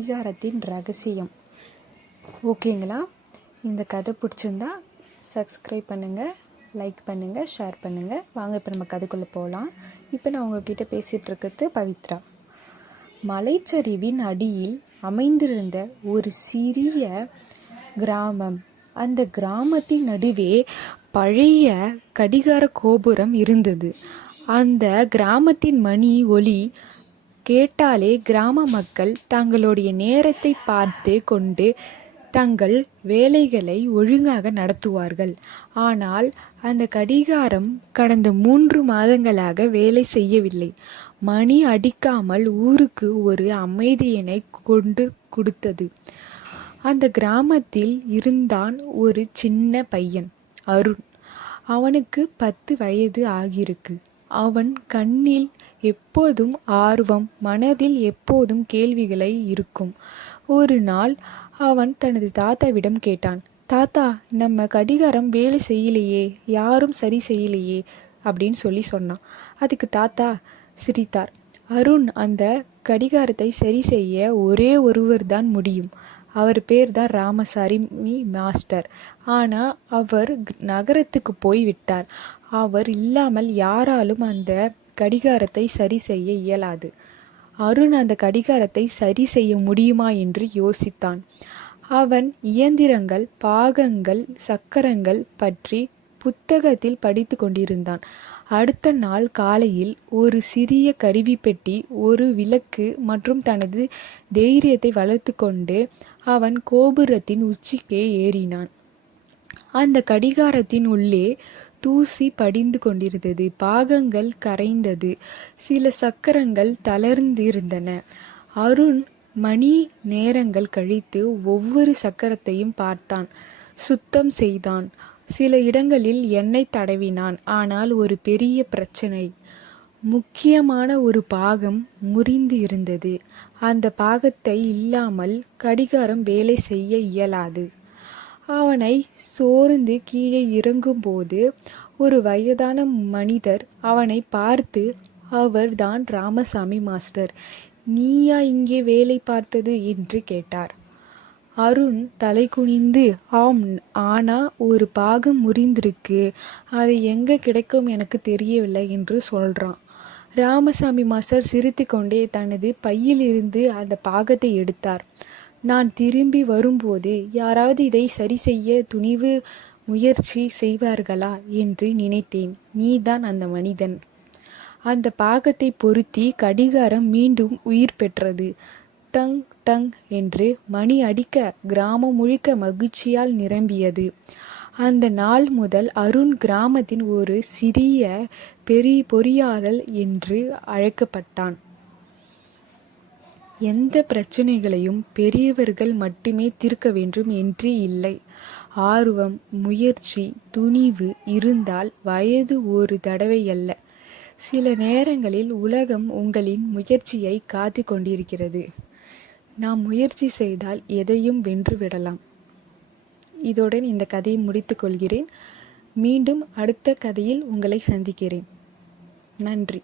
அதிகாரத்தின் ரகசியம். ஓகேங்களா? இந்த கதை பிடிச்சிருந்தா சப்ஸ்கிரைப் பண்ணுங்கள் லைக் பண்ணுங்கள் ஷேர் பண்ணுங்கள் வாங்க இப்போ நம்ம கதைக்குள்ளே போகலாம் இப்போ நான் உங்ககிட்ட பேசிகிட்டு இருக்கிறது பவித்ரா. மலைச்சரிவின் அடியில் அமைந்திருந்த ஒரு சிறிய கிராமம். அந்த கிராமத்தின் நடுவே பழைய கடிகார கோபுரம் இருந்தது. அந்த கிராமத்தின் மணி ஒளி கேட்டாலே கிராம மக்கள் தங்களுடைய நேரத்தை பார்த்து கொண்டு தங்கள் வேலைகளை ஒழுங்காக நடத்துவார்கள். ஆனால் அந்த கடிகாரம் கடந்த மூன்று மாதங்களாக வேலை செய்யவில்லை. மணி அடிக்காமல் ஊருக்கு ஒரு அமைதியினை கொண்டு கொடுத்தது. அந்த கிராமத்தில் இருந்தான் ஒரு சின்ன பையன் அருண். அவனுக்கு பத்து வயது ஆகியிருக்கு. அவன் கண்ணில் எப்போதும் ஆர்வம் மனதில் எப்போதும் கேள்விகளை இருக்கும். ஒரு நாள் அவன் தனது தாத்தாவிடம் கேட்டான் தாத்தா நம்ம கடிகாரம் வேலை செய்யலையே யாரும் சரி செய்யலையே அப்படின்னு சொல்லி சொன்னான். அதுக்கு தாத்தா சிரித்தார். அருண் அந்த கடிகாரத்தை சரி செய்ய ஒரே ஒருவர் தான் முடியும். அவர் பேர் தான் ராமசாரி மீ மாஸ்டர். ஆனால் அவர் நகரத்துக்கு போய் விட்டார் அவர் இல்லாமல் யாராலும் அந்த கடிகாரத்தை சரி செய்ய இயலாது. அருண் அந்த கடிகாரத்தை சரி செய்ய முடியுமா என்று யோசித்தான். அவன் இயந்திரங்கள் பாகங்கள் சக்கரங்கள் பற்றி புத்தகத்தில் படித்து கொண்டிருந்தான். அடுத்த நாள் காலையில் ஒரு சிறிய கருவி பெட்டி ஒரு விளக்கு மற்றும் தனது தைரியத்தை வளர்த்து கொண்டு அவன் கோபுரத்தின் உச்சிக்கே ஏறினான். அந்த கடிகாரத்தின் உள்ளே தூசி படிந்து கொண்டிருந்தது. பாகங்கள் கரைந்தது. சில சக்கரங்கள் தளர்ந்திருந்தன. அருண் மணி நேரங்கள் கழித்து ஒவ்வொரு சக்கரத்தையும் பார்த்தான். சுத்தம் செய்தான். சில இடங்களில் எண்ணெய் தடவினான். ஆனால் ஒரு பெரிய பிரச்சனை. முக்கியமான ஒரு பாகம் முறிந்து இருந்தது. அந்த பாகத்தை இல்லாமல் கடிகாரம் வேலை செய்ய இயலாது. அவனை சோர்ந்து கீழே இறங்கும்போது ஒரு வயதான மனிதர் அவனை பார்த்து அவர் தான் ராமசாமி மாஸ்டர். நீயா இங்கே வேலை பார்த்தது? என்று கேட்டார். அருண் தலை குனிந்து ஆம் ஆனா ஒரு பாகம் முறிந்திருக்கு. அது எங்கே கிடைக்கும் எனக்கு தெரியவில்லை என்று சொல்கிறான் ராமசாமி மாஸ்டர் சிரித்து கொண்டே தனது பையிலிருந்து அந்த பாகத்தை எடுத்தார். நான் திரும்பி வரும்போது யாராவது இதை சரி செய்ய துணிவு முயற்சி செய்வார்களா? என்று நினைத்தேன். நீதான் அந்த மனிதன். அந்த பாகத்தை பொருத்தி கடிகாரம் மீண்டும் உயிர் பெற்றது. டங் டங் என்று மணி அடிக்க கிராமம் முழுக்க மகிழ்ச்சியால் நிரம்பியது. அந்த நாள் முதல் அருண் கிராமத்தின் ஒரு சிறிய பெரிய பொறியாளர் என்று அழைக்கப்பட்டான். எந்த பிரச்சனைகளையும் பெரியவர்கள் மட்டுமே தீர்க்க வேண்டும் என்று இல்லை. ஆர்வம் முயற்சி துணிவு இருந்தால் வயது ஒரு தடவை அல்ல. சில நேரங்களில் உலகம் உங்களின் முயற்சியை காத்து கொண்டிருக்கிறது. நாம் முயற்சி செய்தால் எதையும் வென்றுவிடலாம். இதோடன் இந்த கதையை முடித்துக்கொள்கிறேன் மீண்டும் அடுத்த கதையில் உங்களை சந்திக்கிறேன். நன்றி.